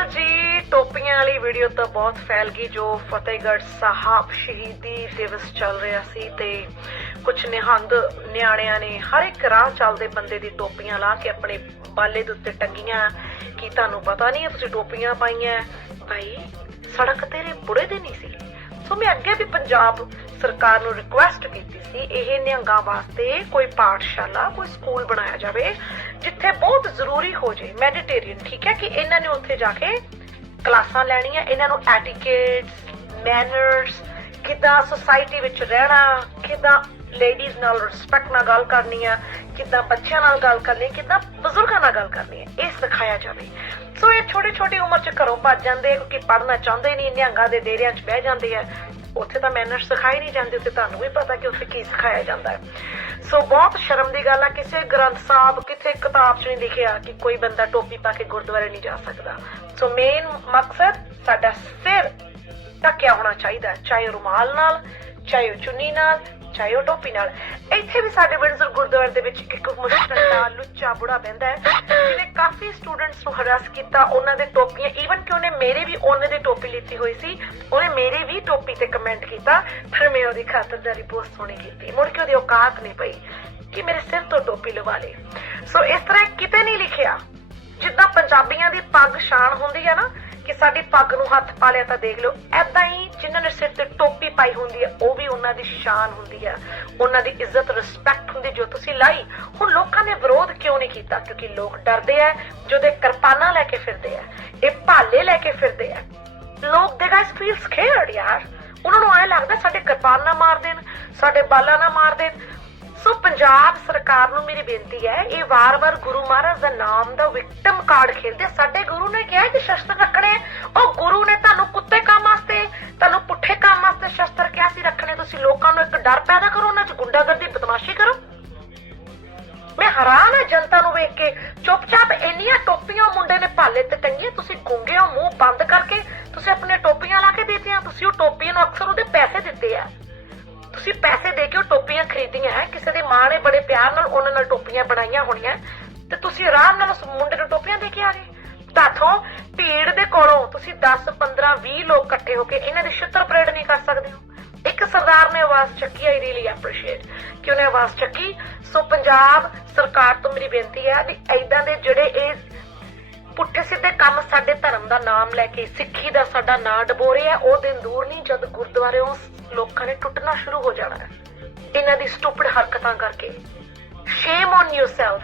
ਅਕਾਲ ਜੀ, ਟੋਪੀਆਂ ਵਾਲੀ ਵੀਡੀਓ ਤਾਂ ਬਹੁਤ ਫੈਲ ਗਈ ਜੋ ਫਤਿਹਗੜ੍ਹ ਸਾਹਿਬ ਸ਼ਹੀਦੀ ਦਿਵਸ ਚੱਲ ਰਿਹਾ ਸੀ ਤੇ ਕੁਝ ਨਿਹੰਗ ਨਿਆਣਿਆਂ ਨੇ ਹਰ ਇੱਕ ਰਾਹ ਚੱਲਦੇ ਬੰਦੇ ਦੀ ਟੋਪੀਆਂ ਲਾ ਕੇ ਆਪਣੇ ਬਾਲੇ ਦੇ ਉੱਤੇ ਟੰਗੀਆਂ। ਕਿ ਤੁਹਾਨੂੰ ਪਤਾ ਨਹੀਂ ਤੁਸੀਂ ਟੋਪੀਆਂ ਪਾਈਆਂ? ਭਾਈ, ਸੜਕ ਤੇਰੇ ਬੁੜੇ ਦੀ ਨਹੀਂ ਸੀ। ਸੋ ਮੈਂ ਅੱਗੇ ਵੀ ਪੰਜਾਬ ਸਰਕਾਰ ਨੂੰ ਰਿਕੁਐਸਟ ਕੀਤੀ ਸੀ, ਇਹ ਨਿਹੰਗਾਂ ਵਾਸਤੇ ਕੋਈ ਪਾਠਸ਼ਾਲਾ, ਕੋਈ ਸਕੂਲ ਬਣਾਇਆ ਜਾਵੇ, ਜਿੱਥੇ ਬਹੁਤ ਜ਼ਰੂਰੀ ਹੋ ਜੇ ਮੈਡੀਟੇਰੀਅਨ, ਠੀਕ ਹੈ ਕਿ ਇਹਨਾਂ ਨੇ ਉੱਥੇ ਜਾ ਕੇ ਕਲਾਸਾਂ ਲੈਣੀਆਂ, ਇਹਨਾਂ ਨੂੰ ਐਟੀਕੇਟਸ, ਮੈਨਰਸ, ਕਿੱਦਾਂ ਸੋਸਾਇਟੀ ਵਿੱਚ ਰਹਿਣਾ, ਕਿੱਦਾਂ ਲੇਡੀਜ਼ ਨਾਲ ਰਿਸਪੈਕਟ ਨਾਲ ਗੱਲ ਕਰਨੀ ਆ, ਕਿੱਦਾਂ ਬੱਚਿਆਂ ਨਾਲ ਗੱਲ ਕਰਨੀ ਹੈ ਕਿੱਦਾਂ ਬਜ਼ੁਰਗਾਂ ਨਾਲ ਗੱਲ ਕਰਨੀ ਹੈ ਇਹ ਸਿਖਾਇਆ ਜਾਵੇ। ਸੋ ਇਹ ਛੋਟੀ ਛੋਟੀ ਉਮਰ 'ਚ ਘਰੋਂ ਭੱਜ ਜਾਂਦੇ ਕਿਉਂਕਿ ਪੜ੍ਹਨਾ ਚਾਹੁੰਦੇ ਨਹੀਂ ਨਿਹੰਗਾਂ ਦੇ ਡੇਰਿਆਂ 'ਚ ਬਹਿ ਜਾਂਦੇ ਆ। ਉੱਥੇ ਤਾਂ ਮੈਨਰ ਸਿਖਾਏ ਨਹੀਂ ਜਾਂਦੀ, ਉੱਥੇ ਤੁਹਾਨੂੰ ਵੀ ਪਤਾ ਕਿ ਉੱਥੇ ਕੀ ਸਿਖਾਇਆ ਜਾਂਦਾ ਹੈ। ਸੋ ਬਹੁਤ ਸ਼ਰਮ ਦੀ ਗੱਲ ਆ, ਕਿਸੇ ਗ੍ਰੰਥ ਸਾਹਿਬ ਕਿਥੇ ਕਿਤਾਬ 'ਚ ਨਹੀਂ ਲਿਖਿਆ ਕਿ ਕੋਈ ਬੰਦਾ ਟੋਪੀ ਪਾ ਕੇ ਗੁਰਦੁਆਰੇ ਨਹੀਂ ਜਾ ਸਕਦਾ। ਸੋ ਮੇਨ ਮਕਸਦ ਸਾਡਾ ਸਿਰ ਢੱਕਿਆ ਹੋਣਾ ਚਾਹੀਦਾ, ਚਾਹੇ ਉਹ ਰੁਮਾਲ ਨਾਲ, ਚਾਹੇ ਉਹ ਚੁੰਨੀ ਨਾਲ ਚਾਹੇ ਉਹ ਟੋਪੀ ਨਾਲ। ਇੱਥੇ ਵੀ ਸਾਡੇ ਵਿੰਜ਼ਰ ਗੁਰਦੁਆਰੇ ਦੇ ਵਿੱਚ ਇੱਕ ਮੁਸ਼ਕਲਾ ਲੁੱਚਾ ਬੁੜਾ ਬਹਿੰਦਾ ਹੈ। ਜਿਹਨੇ ਕਾਫੀ ਸਟੂਡੈਂਟਸ ਨੂੰ ਹਰਾਸ ਕੀਤਾ, ਉਹਨਾਂ ਦੇ ਟੋਪੀਆਂ ਈਵਨ ਕਿ ਉਹਨੇ ਮੇਰੇ ਵੀ, ਉਹਨੇ ਦੀ ਟੋਪੀ ਲਿੱਤੀ ਹੋਈ ਸੀ। ਉਹਨੇ ਮੇਰੀ ਵੀ ਟੋਪੀ ਤੇ ਕਮੈਂਟ ਕੀਤਾ। ਫਿਰ ਮੈਂ ਉਹਦੀ ਖਾਤਰਦਾਰੀ ਬਹੁਤ ਸੋਹਣੀ ਕੀਤੀ। ਮੁੜ ਕੇ ਉਹਦੀ ਔਕਾਤ ਨਹੀਂ ਪਈ ਕਿ ਮੇਰੇ ਸਿਰ ਤੋਂ ਟੋਪੀ ਲਵਾ ਲੇ। ਸੋ ਇਸ ਤਰ੍ਹਾਂ ਕਿਤੇ ਨਹੀਂ ਲਿਖਿਆ। ਜਿੱਦਾਂ ਪੰਜਾਬੀਆਂ ਦੀ ਪੱਗ ਸ਼ਾਨ ਹੁੰਦੀ ਹੈ ਨਾ ਕਿ ਸਾਡੀ ਪੱਗ ਨੂੰ ਹੱਥ ਪਾ ਲਿਆ ਤਾਂ ਦੇਖ ਲਓ। ਐਦਾਂ ਹੀ ਜਿਨ੍ਹਾਂ ਨੇ ਸਿਰ ਤੇ ਟੋਪੀ ਪਾਈ ਹੁੰਦੀ ਹੈ, ਉਹ ਵੀ ਉਹਨਾਂ ਦੀ ਸ਼ਾਨ ਹੁੰਦੀ ਹੈ। ਉਹਨਾਂ ਦੀ ਇੱਜ਼ਤ ਰਿਸਪੈਕਟ ਹੁੰਦੀ ਜੋ ਤੁਸੀਂ ਲਾਈ। ਹੁਣ ਲੋਕਾਂ ਨੇ ਵਿਰੋਧ ਕਿਉਂ ਨਹੀਂ ਕੀਤਾ? ਕਿਉਂਕਿ ਲੋਕ ਡਰਦੇ ਆ ਜਿਹਦੇ ਕਿਰਪਾਨਾਂ ਲੈ ਕੇ ਫਿਰਦੇ ਆ, ਇਹ ਭਾਲੇ ਲੈ ਕੇ ਫਿਰਦੇ ਆ। ਲੋਕ ਦੇ ਗਾਇਸ ਫੀਲ ਸਕੇਅਰਡ ਯਾਰ। ਉਹਨਾਂ ਨੂੰ ਐ ਲੱਗਦਾ ਸਾਡੇ ਕਿਰਪਾਨ ਨਾ ਮਾਰ ਦੇਣ, ਸਾਡੇ ਬਾਲਾਂ ਨਾ ਮਾਰ ਦੇਣ। ਸੋ ਪੰਜਾਬ ਸਰਕਾਰ ਨੂੰ ਮੇਰੀ ਬੇਨਤੀ ਹੈ, ਇਹ ਵਾਰ-ਵਾਰ ਗੁਰੂ ਮਹਾਰਾਜ ਦਾ ਨਾਮ ਦਾ ਵਿਕਟਮ ਕਾਰਡ ਖੇਲਦੇ ਸਾਡੇ ਗੁਰੂ ਨੇ ਕਿਹਾ ਕਿ ਸ਼ਸਤਰ ਰੱਖਣੇ ਉਹ ਗੁਰੂ ਨੇ ਤੁਹਾਨੂੰ ਕੁੱਤੇ ਕੰਮ ਵਾਸਤੇ, ਤੁਹਾਨੂੰ ਪੁੱਠੇ ਕੰਮ ਵਾਸਤੇ ਸ਼ਸਤਰ ਕਿਹਾ ਸੀ ਰੱਖਣੇ। ਤੁਸੀਂ ਲੋਕਾਂ ਨੂੰ ਇੱਕ ਡਰ ਪੈਦਾ ਕਰੋ, ਉਹਨਾਂ 'ਚ ਗੁੰਡਾਗਰਦੀ, ਬਦਮਾਸ਼ੀ ਕਰੋ। ਮੈਂ ਹੈਰਾਨ ਹਾਂ ਜਨਤਾ ਨੂੰ ਵੇਖ ਕੇ। ਚੁੱਪਚਾਪ ਇੰਨੀਆਂ ਟੋਪੀਆਂ ਮੁੰਡੇ ਨੇ ਭਾਲੇ ਤੇ ਟੰਗੀਆਂ। ਤੁਸੀਂ ਗੁੰਗੇ ਹੋ, ਮੂੰਹ ਬੰਦ ਕਰਕੇ। ਤੁਸੀਂ ਆਪਣੀਆਂ ਟੋਪੀਆਂ ਲਾ ਕੇ ਦਿੱਤੀਆਂ। ਤੁਸੀਂ ਉਹ ਟੋਪੀਆਂ ਨੂੰ ਅਕਸਰ ਉਹਦੇ ਪੈਸੇ ਦਿੱਤੇ ਆ। ਤੁਸੀਂ ਪੈਸੇ ਦੇ ਕੇ ਉਹ ਟੋਪੀਆਂ ਖਰੀਦੀਆਂ ਹੈ, ਕਿਸੇ ਦੀ ਮਾਂ ਨੇ ਬੜੇ ਪਿਆਰ ਨਾਲ ਉਹਨਾਂ ਨਾਲ ਟੋਪੀਆਂ ਬਣਾਈਆਂ ਹੋਣੀਆਂ, ਤੇ ਤੁਸੀਂ ਆਰਾਮ ਨਾਲ ਉਸ ਮੁੰਡੇ ਨੂੰ ਟੋਪੀਆਂ ਦੇ ਕੇ ਆ ਗਏ ਤਾਥੋਂ ਭੀੜ ਦੇ ਕੋਲੋਂ ਤੁਸੀਂ 10 15 20 ਲੋਕ ਇਕੱਠੇ ਹੋ ਕੇ ਇਹਨਾਂ ਦੀ ਛਿੱਤਰ ਪਰੇਡ ਨਹੀਂ ਕਰ ਸਕਦੇ ਹੋ। ਇੱਕ ਸਰਦਾਰ ਨੇ ਆਵਾਜ਼ ਚੱਕੀ ਆਈ ਰੀਲੀ ਐਪਰੀਸ਼ੀਏਟ ਕਿ ਉਹਨੇ ਆਵਾਜ਼ ਚੱਕੀ। ਸੋ ਪੰਜਾਬ ਸਰਕਾਰ ਤੋਂ ਮੇਰੀ ਬੇਨਤੀ ਹੈ ਵੀ ਐਦਾਂ ਦੇ ਜਿਹੜੇ ਇਹ ਪੁੱਠੇ ਸਿੱਧੇ ਕੰਮ ਸਾਡੇ ਧਰਮ ਦਾ ਨਾਮ ਲੈ ਕੇ, ਸਿੱਖੀ ਦਾ ਸਾਡਾ ਨਾਂ ਡਬੋ ਰਿਹਾ ਉਹ ਦਿਨ ਦੂਰ ਨਹੀਂ, ਜਦ ਗੁਰਦੁਆਰਿਓਂ ਲੋਕਾਂ ਨੇ ਟੁੱਟਣਾ ਸ਼ੁਰੂ ਹੋ ਜਾਣਾ ਹੈ। ਇਹਨਾਂ ਦੀ ਸਟੂਪਿਡ ਹਰਕਤਾਂ ਕਰਕੇ। ਸ਼ੇਮ ਔਨ ਯੋਰਸੈਲਫ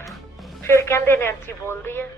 ਫਿਰ ਕਹਿੰਦੇ ਨੈਂਸੀ ਬੋਲਦੀ ਹੈ।